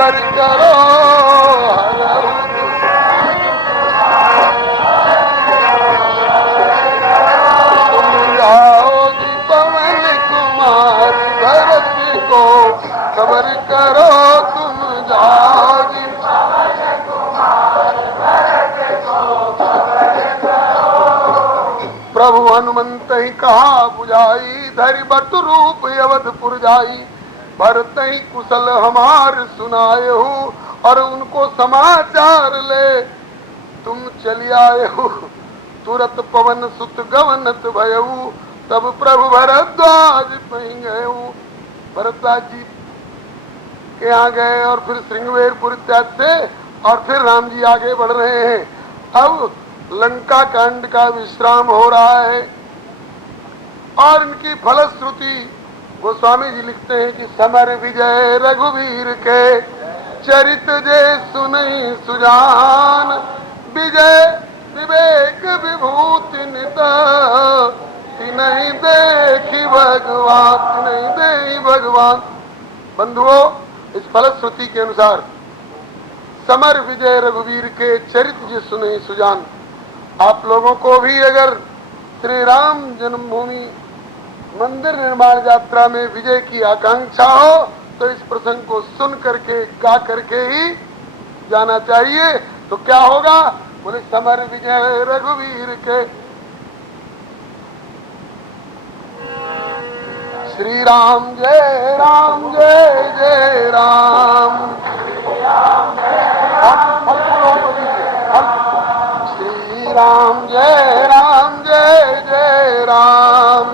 खबर करो तुम जाओगी पवन कुमार भरत को खबर करो तुम जाओगी प्रभु हनुमंत ही कहा बुझाई धरि बट रूप अवधपुर जाई भरत ही कुशल हमार सुनाए हो और उनको समाचार ले तुम चली आए हो तुरत पवन सुत गवनत भयऊ तब प्रभु भरद्वाज पही गए। भरद्वाज जी के यहाँ गए और फिर श्रृंगवेरपुर इत्यादि से और फिर राम जी आगे बढ़ रहे हैं। अब लंका कांड का विश्राम हो रहा है और इनकी फलश्रुति गोस्वामी जी लिखते हैं कि समर विजय रघुवीर के चरित जे सुनई सुजान विजय विवेक विभूति नित नहीं देखी भगवान नहीं दे भगवान। बंधुओं, इस फलश्रुति के अनुसार समर विजय रघुवीर के चरित जे सुनई सुजान। आप लोगों को भी अगर श्री राम जन्मभूमि मंदिर निर्माण यात्रा में विजय की आकांक्षा हो तो इस प्रसंग को सुन करके गा करके ही जाना चाहिए। तो क्या होगा? बोले समर विजय रघुवीर के श्री राम जय जय राम श्री राम जय जय राम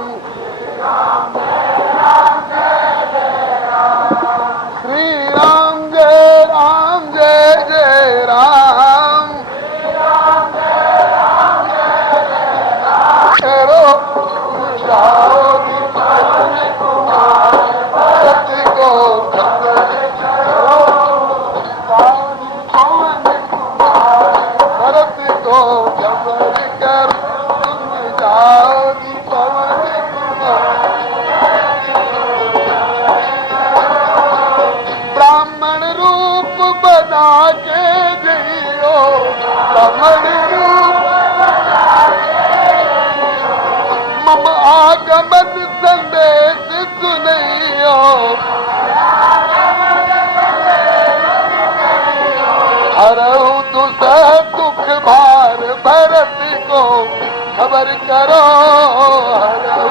श्री राम जय जय राम करो जाओगी पवन कुमार भरत को खबर करो जाओगी पवन कुमार भरत को खबर करो तुम जाओगी पवन कुमार। ब्राह्मण रूप बना के जियो ब्राह्मण रूप मम आगमन संदेश सुनियो हरऊ दुसह दुख भार भरत को खबर करो हरऊ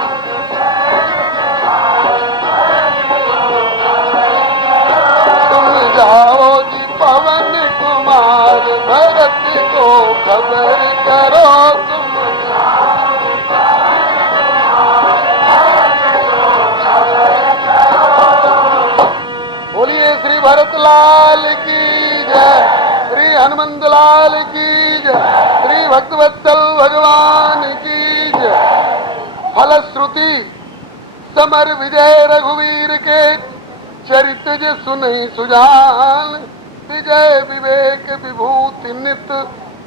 तुम जाओगी पवन कुमार भरत को खबर करो तुम बोलिए श्री भरत लाल की जय श्री हनुमंत लाल की जय श्री भक्तवत्सल भगवान की जय। फलश्रुति समर विजय रघुवीर के चरित जे सुनई सुजान विजय विवेक विभूति नित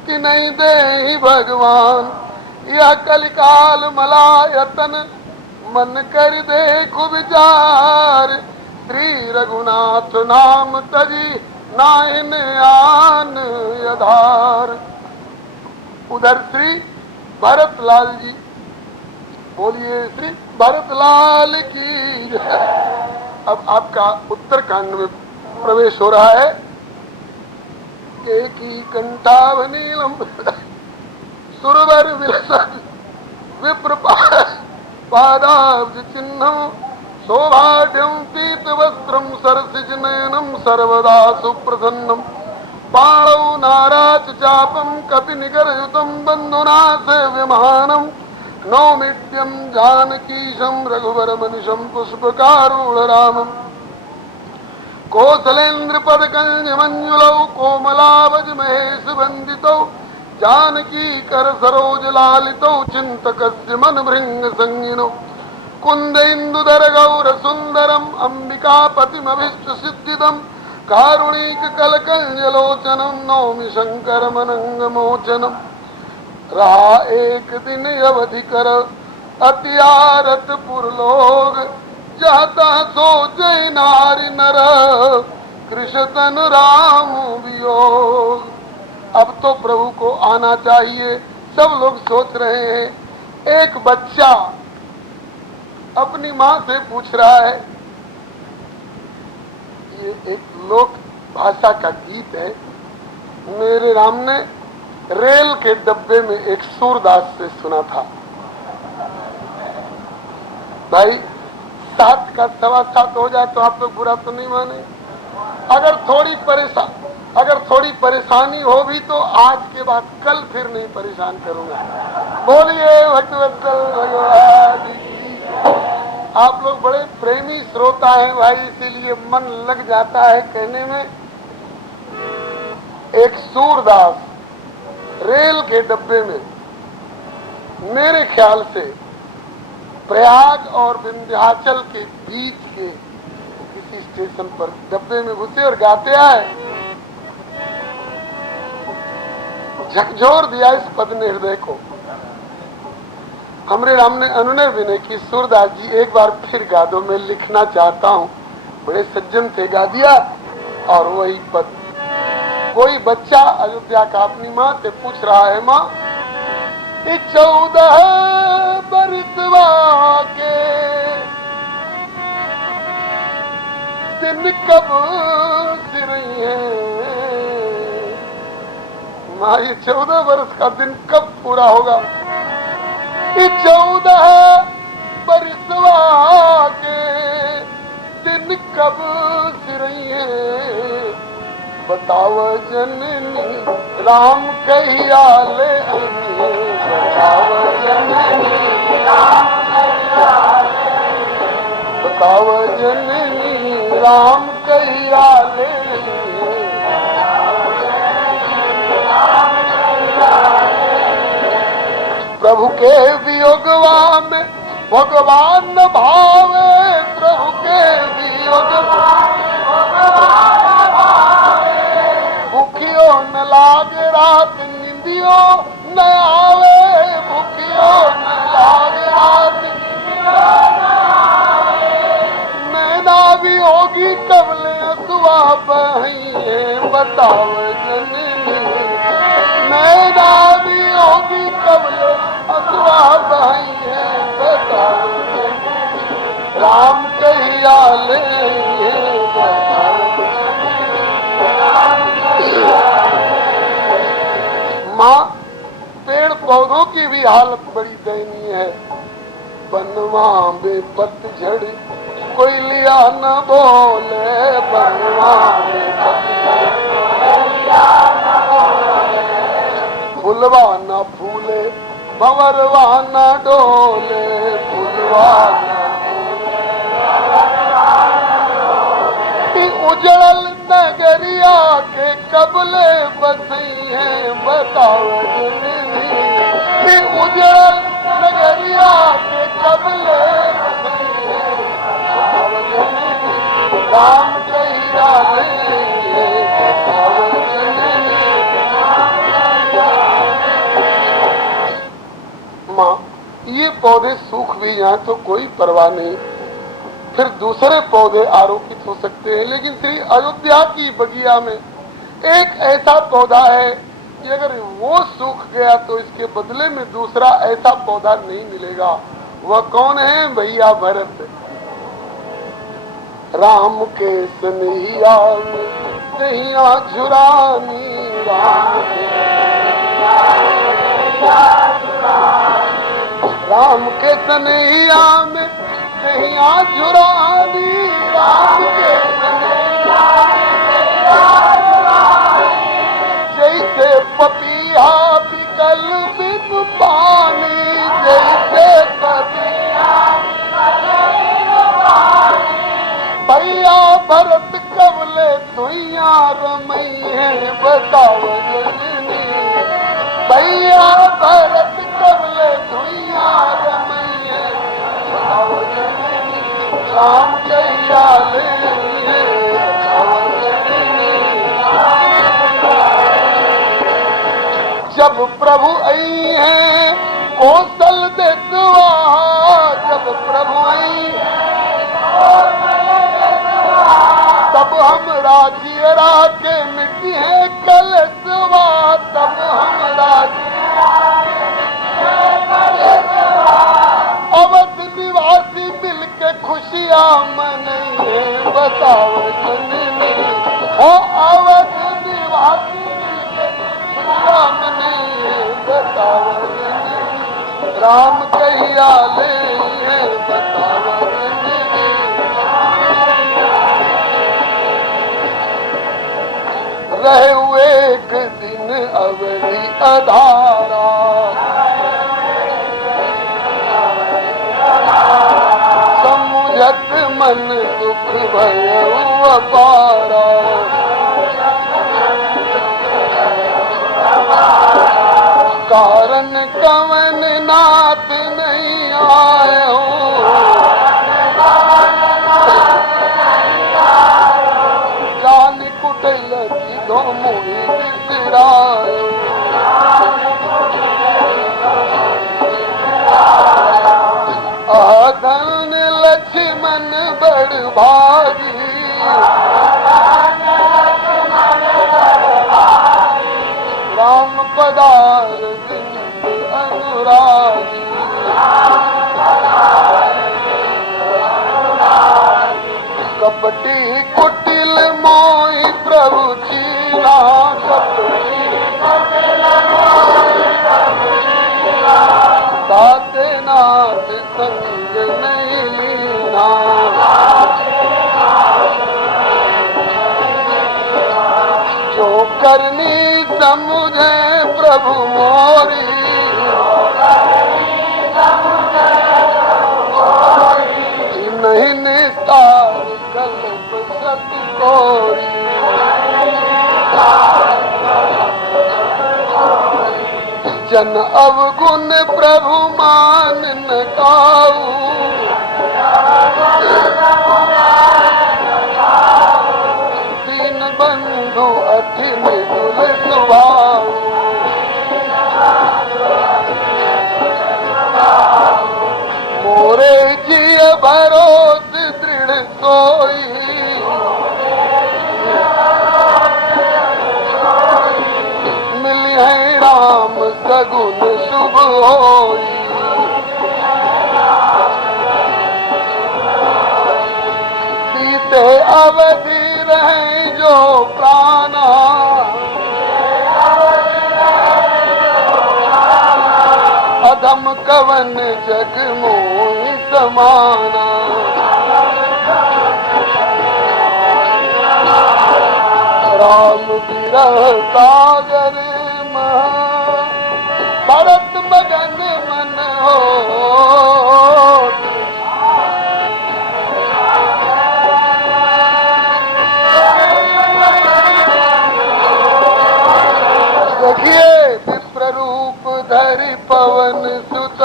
कि नहीं दे भगवान। यह कलिकाल मलायतन मन कर देखु विचार श्री रघुनाथ नाम तजी नाइन आन आधार। उधर श्री भरत लाल जी बोलिए श्री भरत लाल की जय। अब आपका उत्तरकांड में प्रवेश हो रहा है। की कंठावनीलम सुरवर विलसद विप्र पादाब्ज चिन्हम शोभाढ्यम पीत वस्त्रम सरसिज नयनम सर्वदा सुप्रसन्नम पाणौ नाराच चापम कपि निकरयुतम बंधुना सेव्यमानम नौमित्यम जानकीशम रघुवर मनिशम पुष्पकारूढ़ रामम कौसलेन्द्र पद कंज मंजुलौ कोमलावज महेश वंदितौ जानकी कर सरोज लालितौ चिंतकस्य मन भृंग संगिनौ कुंदेन्दुधर गौर सुंदरम अंबिकापतिमभीष्ट सिद्धिदम कारुणिक कलकंजलोचनम नौमि शंकर मनंग मोचनम। रहा एक दिन अवधि कर अतियारत पुरलोग जाता सोचे नारी नर कृष्ण तन राम वियोग। अब तो प्रभु को आना चाहिए, सब लोग सोच रहे हैं। एक बच्चा अपनी माँ से पूछ रहा है, ये एक लोक भाषा का गीत है। मेरे राम ने रेल के डब्बे में एक सूरदास से सुना था। भाई 7 का 7:15 हो जाए तो आप लोग बुरा तो नहीं माने। अगर थोड़ी परेशानी हो भी तो आज के बाद कल फिर नहीं परेशान करूंगा। बोलिए भक्तवत्सल भगवान की। आप लोग बड़े प्रेमी श्रोता हैं भाई, इसीलिए मन लग जाता है कहने में। एक सूरदास रेल के डब्बे में, मेरे ख्याल से प्रयाग और विंध्याचल के बीच के किसी स्टेशन पर डब्बे में घुसे और गाते आए। झकझोर दिया इस पद ने हृदय को। हमरे राम ने अनुनय विनय की, सूरदास जी एक बार फिर गा दो, मैं लिखना चाहता हूँ। बड़े सज्जन थे, गा दिया। और वही पद, कोई बच्चा अयोध्या का अपनी माँ से पूछ रहा है, माँ 14 बरसवा के दिन कब सिरई है। माँ ये 14 वर्ष का दिन कब पूरा होगा? 14 बरसवा के दिन कब सिरई है। बताव जननी राम कहिया ले आइए। बताव जननी राम कहिया ले आइए। बताव जननी राम कहिया ले आइए। प्रभु के वियोगवा में भगवान न भावे। प्रभु के वियोगवा भूखियो न लागे रात निंदियो न आवे। भूखियो न लागे रात नैना भी होगी कबले अथवा बहिए। बताव जननी नैना भी होगी कबले अथवा बहिए। बताव राम कहिया ले माँ। पेड़ पौधों की भी हालत बड़ी दयनीय है। बनवा में पतझड़ कोई लिया न बोले। बनवा में फुलवा न फूले भंवरवा न डोले। फुलवा उजड़ल नगरिया के कबले बसी है। बताओ जननी उजड़ल नगरिया के कबले बसी है। बताओ जननी राम कहिया ले। बताओ जननी माँ ये पौधे सूख भी जाए तो कोई परवाह नहीं, फिर दूसरे पौधे आरोपित हो सकते हैं। लेकिन श्री अयोध्या की बगिया में एक ऐसा पौधा है कि अगर वो सूख गया तो इसके बदले में दूसरा ऐसा पौधा नहीं मिलेगा। वह कौन है भैया? भरत। राम के सनहिया सहिया झुरानी। राम के सनहिया में कहिया झुरानी। राम के जैसे पपीहा बिकल बिन पानी। जैसे पपीहा भैया भरत कबले दुइया रमई है। बताओ जननी भैया भरत कबले दुइया रमई है। बताओ जननी राम कहिया ले। जब प्रभु आई है कौशल देतवा। जब प्रभु आई तब तब हम राजियरा के मिट्टी है कलसवा, तब हम अवध निवासी मिलके खुशियाँ मनाइए बताओ जननी, ओ अवध निवासी मिलके खुशियाँ मनाइए बताओ जननी, राम कहिया ले बताओ जननी। रहे हुए एक दिन अवधि अधारा, समुझत मन दुख भयउ अपारा, कारण कवन नाथ नहीं आयो, जान कुटिल दो मोहि बिसरायो, धन लक्ष्मण बड़ भागी, राम पदार बिंद अनुरागी, कपटी कुटिल मोहि प्रभु चीला, कपटी ताते नाथ संग नहीं लीना, जो करनी समुझे प्रभु मोरी, नहीं निस्तार कल्प सत कोरी, जन अवगुण प्रभु मान न काऊ, दीन बंधु अति मृदुल स्वभाव, मोरे जिय भरोस दृढ़ सोई, मिली है राम सगुन शुभ होई, बीते अवधि रहे जो प्राणा, अधम कवन जग मोहि समाना, राम विरह सागर भरत मगन मन हो, देखिए विप्र रूप धरि पवन सुत,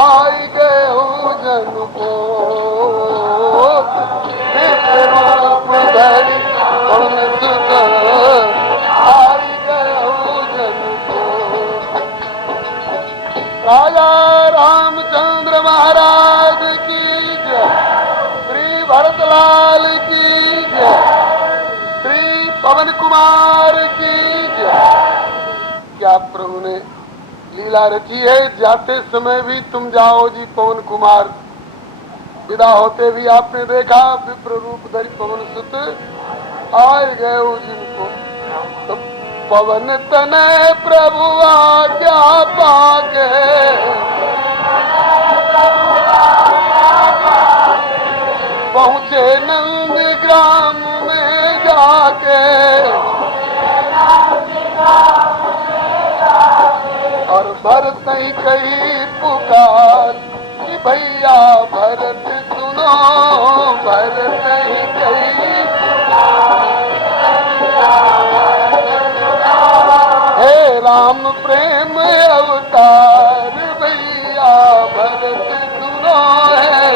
आई गए जन को, विप्र रूप धरि पवन सुत, आई गए जन को। राजा रामचंद्र महाराज की जय, श्री भरतलाल की जय, श्री पवन कुमार की जय। क्या प्रभु ने लीला रची है, जाते समय भी तुम जाओ जी पवन कुमार, विदा होते भी आपने देखा विप्र रूप धरि पवन सुत, आए गए जिनको। तो पवन तनय प्रभु आज्ञा पाके, पहुँचे नंद ग्राम में जाके, और भरत ही कही पुकार कि भैया भरत सुनो, भरत ही कही हे राम प्रेम अवतार, भैया भरत सुनो है।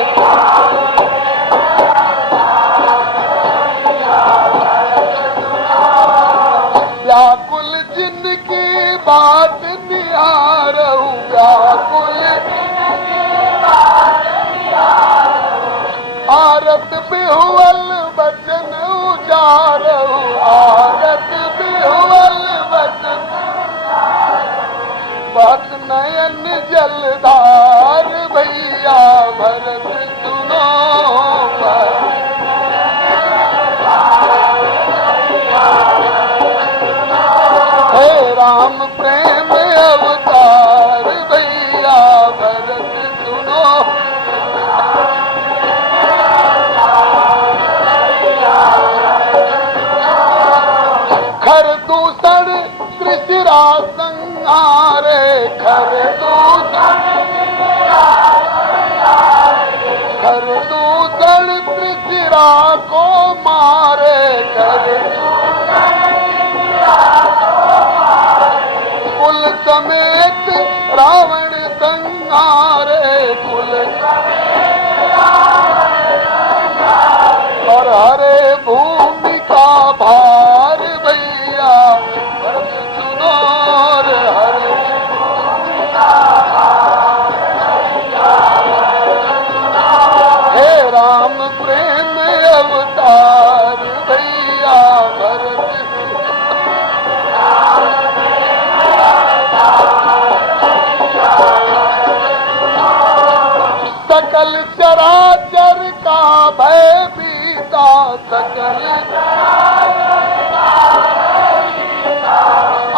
व्याकुल जिनकी बात निहारूं, व्याकुल आरत बिहुअल बचन खर दूसर त्रिशिरा संहारे, खर दूसर त्रिशिरा को मारे, कुल समेत रावण संहारे, कुल और हरे भूमि का भार भैया भरत सुनो रे, हरे हे राम प्रेम अवतार भैया भरत सकल चराचर का भय बीता, सकल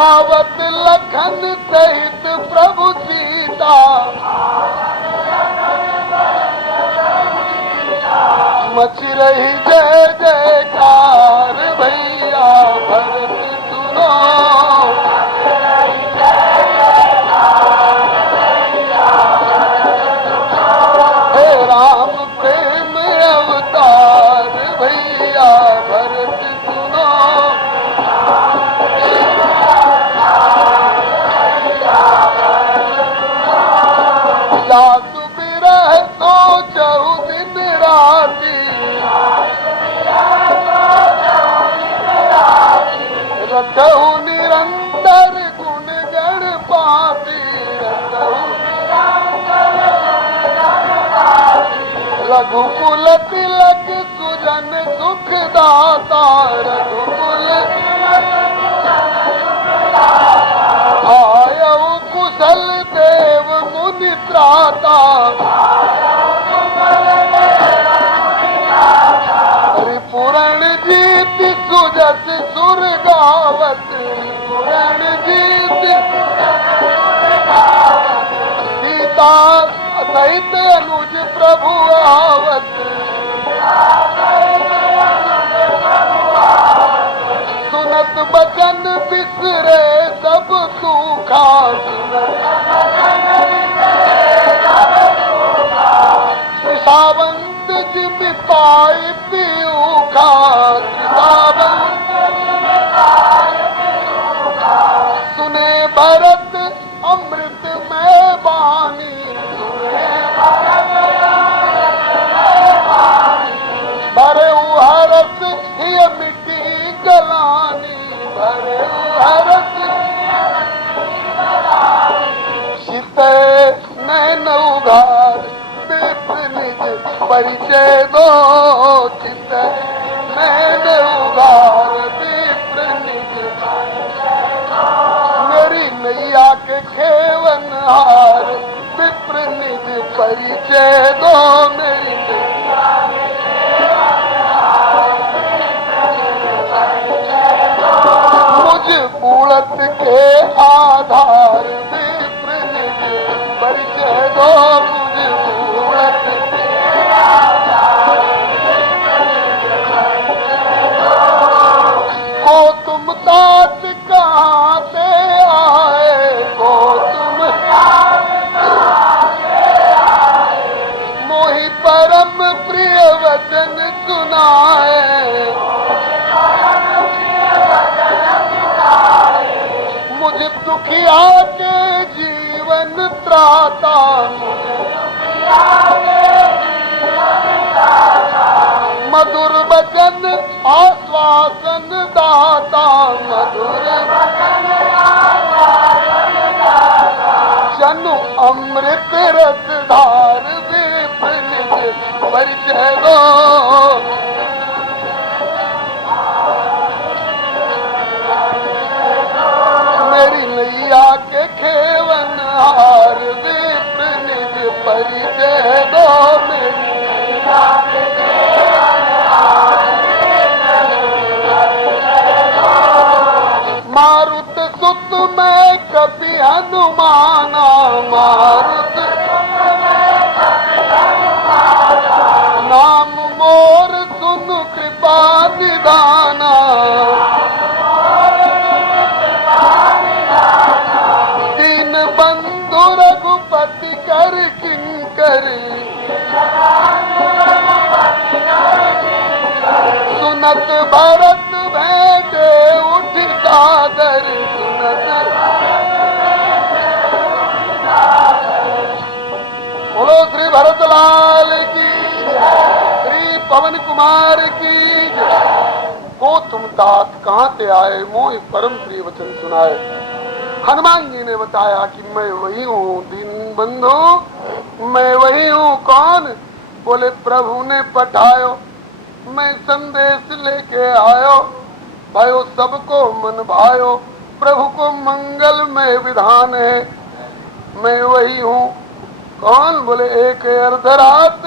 आवत लखन सहित प्रभु सीता, मच रही जय जयकार भैया भरत सुनो, हे राम प्रेम अवतार भैया भरत सुनो, जासु बिरह तो चहु दिन राती, रखहु निरंतर गुण गण पाती, रघुकुल तिलक सुजन सुख दाता, रघुकुल आयऊ कुशल देव मुनि त्राता, रिपुरण जीत सुजस सुर गावत, रिपुरण जीत सीता सहित अनुज प्रभु आवत, सुनत बचन बिसरे सब सूखा, सावंत जिम पाई पीऊखा, सुने भरत अमृत में बानी, भरे हरस हिय मिट्टी गलानी, भरे हरस चित नैन उघार विप्र निज परिचय दो, चित नैन उघार विप्र निज, मेरी नैया के खेवन हार विप्र निज परिचय दो, मेरी मुझ मूलत के आधार विप्र निज परिचय दो, मुझ मूलत को तुम तात कहाँ से आए, को तुम मोहि परम प्रिय वचन सुनाए, मुझ दुखिया के जीवन त्राता, मधुर वचन आश्वासन दाता, मधुर जनु अमृत रस धार विप्र निज परिचय दो, मेरी नैया के खेवन हार विप्र निज परिचय दो, मेरी मारुत सुत मैं कपि हनुमाना, मारुत नाम मोर सुन कृपा निधाना, सुनत भरत भेंटे उठ सागर सुनत। बोलो श्री भरतलाल की, श्री पवन कुमार की। को तुम तात कहाँ से आए, मोह परम प्रिय वचन सुनाए। हनुमान जी ने बताया कि मैं वही हूँ दीन बंधु, मैं वही हूँ। कौन? बोले प्रभु ने पठायो, मैं संदेश लेके आयो। भयो सबको मन भायो, प्रभु को मंगल में विधान है। मैं वही हूँ। कौन? बोले एक अर्धरात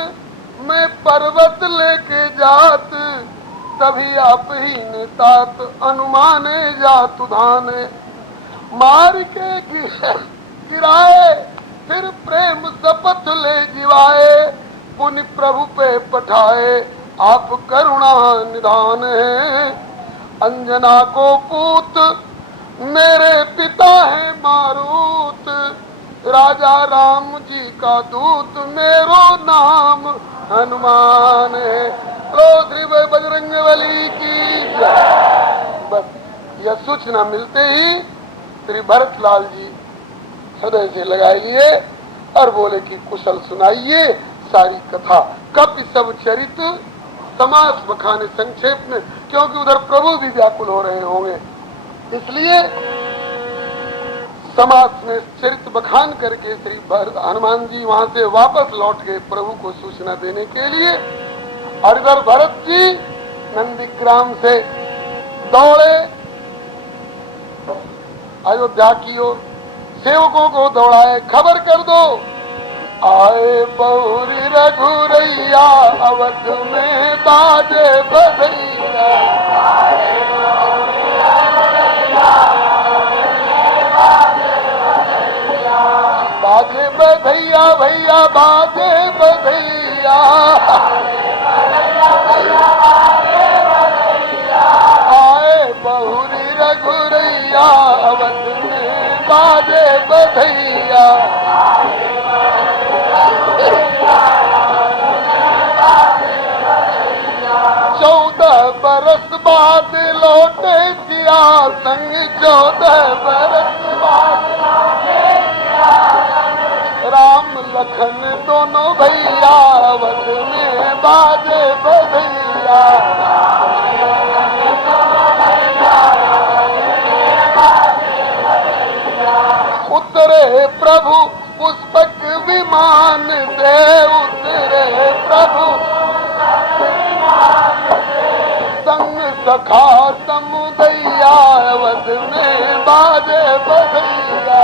मैं पर्वत लेके जात, तभी आप ही ने तात अनुमाने जातु धाने। मार के गिराए फिर प्रेम शपथ ले जिवाए, पुण्य प्रभु पे पठाए आप करुणा निधान है। अंजना को पूत मेरे पिता है मारुत, राजा राम जी का दूत मेरो नाम हनुमान है। लो श्री बजरंगबली की। बस यह सूचना मिलते ही श्री भरतलाल जी हृदय से लगाए लिए और बोले कि कुशल सुनाइए सारी कथा। कपि सब चरित समास बखाने संक्षेप में, क्योंकि उधर प्रभु भी व्याकुल हो रहे होंगे, इसलिए समास में चरित्र बखान करके श्री हनुमान जी वहां से वापस लौट गए प्रभु को सूचना देने के लिए। और इधर भरत जी नंदीग्राम से दौड़े अयोध्या की ओर, सेवकों को दौड़ाए, खबर कर दो आए बहुरी रघुरैया, अवध में बाजे बधैया। बाजे बधैया भैया बाजे बधैया, आए बहुरी रघुरैया, अवध में बाजे बधैया। बरस बाद लौटे जिया संग, 14 बरस बाद राम लखन दोनों भैया, अवध में बाजे बधैया। उतरे प्रभु पुष्पक विमान से, उतरे प्रभु संग सखा समुदैया, अवध में बाजे बधैया।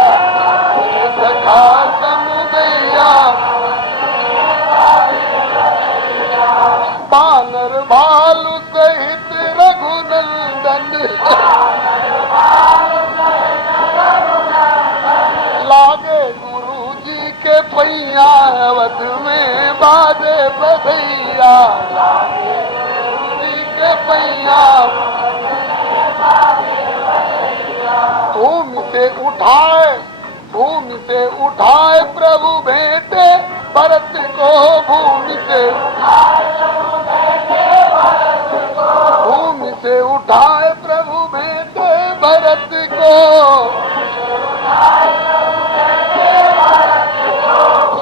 सखा समुदैया बानर भालू सहित रघुनंदन, लागे गुरु जी के पैया, अवध में बाजे बधैया। पैया भूमि से उठाए, भूमि से उठाए प्रभु भेंटे भरत को, भूमि से भूमि से उठाए प्रभु भेंटे भरत को।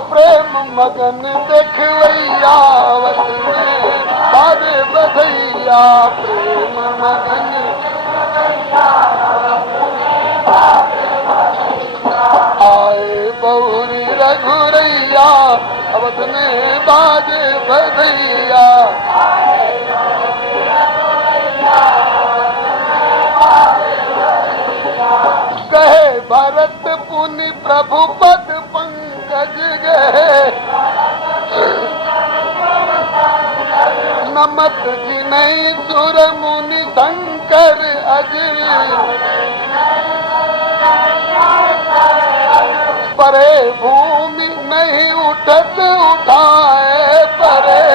प्रेम मगन देखवैया, अवध में बाजे बधैया। प्रेम मगन आए बहुरी रघुरैया, अवध में बाजे बधैया। कहे भरत पुनि प्रभु पद पंकज गए, नमत जी नहीं सुर मुनि शंकर अजर। परे भूमि नहीं उठत उठाए, परे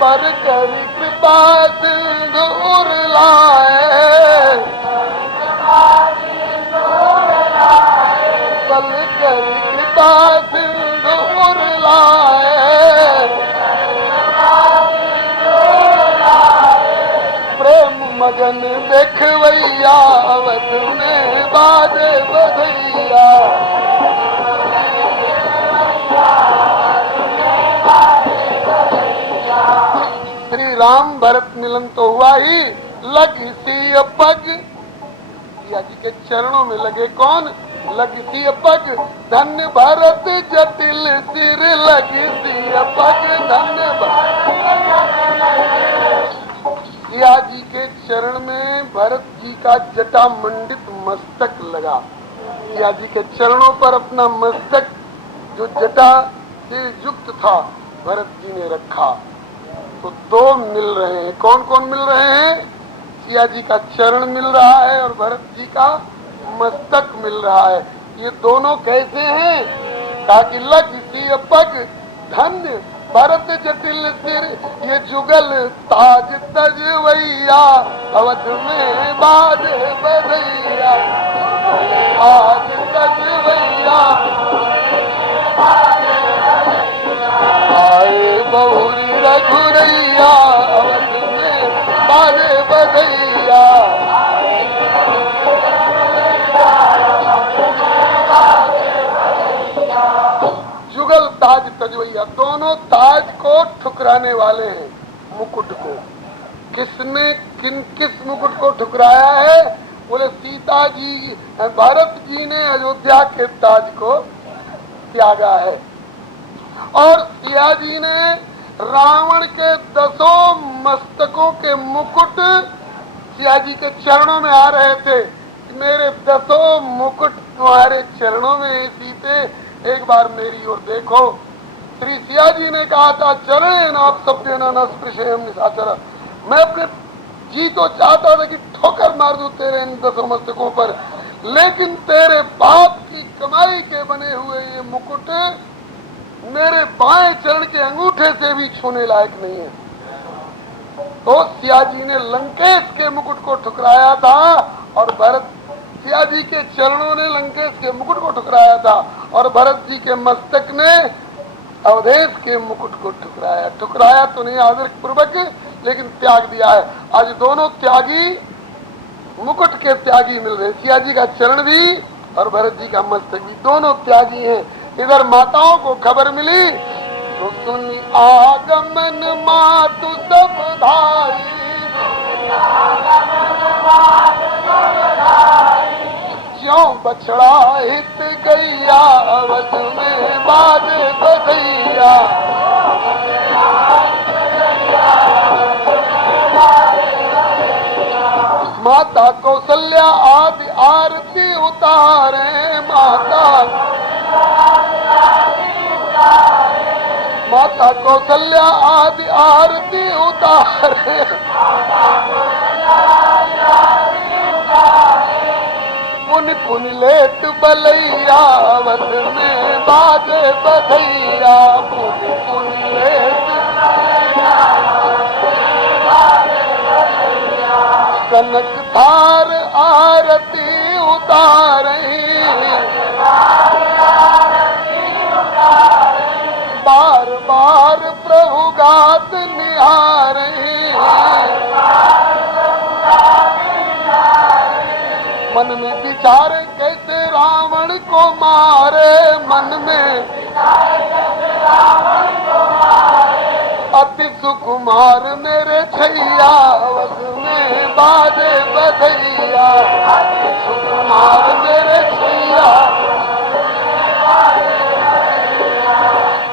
पर करी कृपा सिंधु उरलाए। कल करी कृपा सिंधु उरलाए। जन देखवैया अवध में बाजे बधैया। श्री राम भरत मिलन तो हुआ ही, लगी सी पग, सिया जी के चरणों में लगे कौन? लगी सी पग धन्य भरत जटिल सिर, लगी सी पग धन्य सिया जी के चरण में भरत जी का जटा मंडित मस्तक लगा। सिया जी के चरणों पर अपना मस्तक जो जटा से युक्त था भरत जी ने रखा। तो दो मिल रहे हैं, कौन कौन मिल रहे हैं? सिया जी का चरण मिल रहा है और भरत जी का मस्तक मिल रहा है। ये दोनों कैसे हैं? ताकि लग सी पग धन्य भरत जटिल सिर, ये जुगल ताज तजवैया अवध में बाज बधैया। ताज तजवैया आए बहुरी रघुरैया अवध में बाज बधैया। जुगल ताज तजवैया, दोनों ताज को ठुकराने वाले हैं, मुकुट को। किसने किस मुकुट को ठुकराया है? बोले सीता जी, भारत जी ने अयोध्या के ताज को त्यागा है और सिया जी ने रावण के 10 मस्तकों के मुकुट सिया जी के चरणों में आ रहे थे। मेरे 10 मुकुट तुम्हारे चरणों में सीते, एक बार मेरी ओर देखो। श्री सिया जी ने कहा था चरण आप सभ्य न स्पृशेयम निशाचर, मैं अपने जी तो चाहता था कि ठोकर मार दूं तेरे इन 10 मस्तकों पर, लेकिन तेरे बाप की कमाई के बने हुए ये मुकुट मेरे बाएं चरण के अंगूठे से भी छूने लायक नहीं है। तो सिया जी ने लंकेश के मुकुट को ठुकराया था और भरत, सिया जी के चरणों ने लंकेश के मुकुट को ठुकराया था और भरत जी के मस्तक ने अवधेश के मुकुट को ठुकराया। ठुकराया तो नहीं आदर पूर्वक, लेकिन त्याग दिया है। आज दोनों त्यागी, मुकुट के त्यागी मिल रहे, सिया जी का चरण भी और भरत जी का मस्तक भी, दोनों त्यागी हैं। इधर माताओं को खबर मिली तो सुनी आगमन मातु सब धाई, ज्यों बछड़ा हित गैया अवध में बाज बधैया। माता कौशल्या आदि आरती उतारे, माता कौशल्या आदि आरती उतारे, पुन पुन लेट बलैया अवध में बाजे बधैया। पुन पुन लेट कनक धार आरती उतारे, बार बार प्रभु गात निहारे, मन में विचार कैसे रावण को मारे, मन में अति सुकुमार मेरे छैया अवध में बाजे बधैया। अति सुकुमार मेरे छैया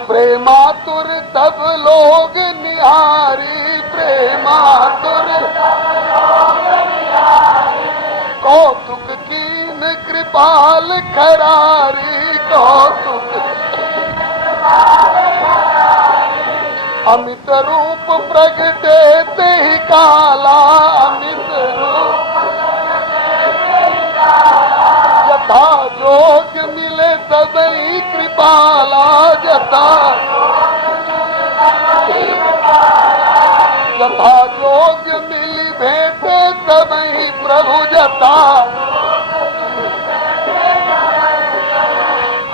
प्रेमातुर तब लोग निहारी, प्रेमातुर कौतुक कीन कृपाल खरारी, कौतुक अमित रूप प्रगटे ते ही काला, अमित रूप यथा जोग मिले तबई कृपाला, यथा जोग मिली भेटे तबई प्रभु जता।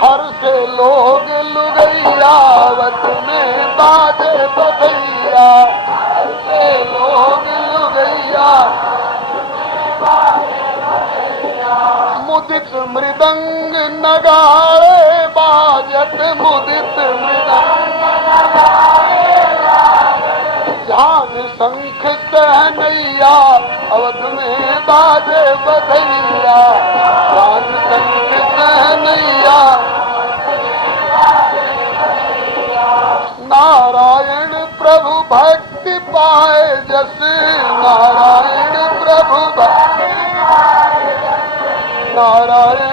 हर से लोग लुगैया अवध में बाजे बधैया, हर से लोग लुगैया मुदित मृदंग नगाड़े बाजत मुदित मृदंग झांझ शंख कहनैया अवध में बाजे बधैया झांझ शंख कहनैया नारायण प्रभु भक्ति पाए जस नारायण प्रभु भक्ति नारायण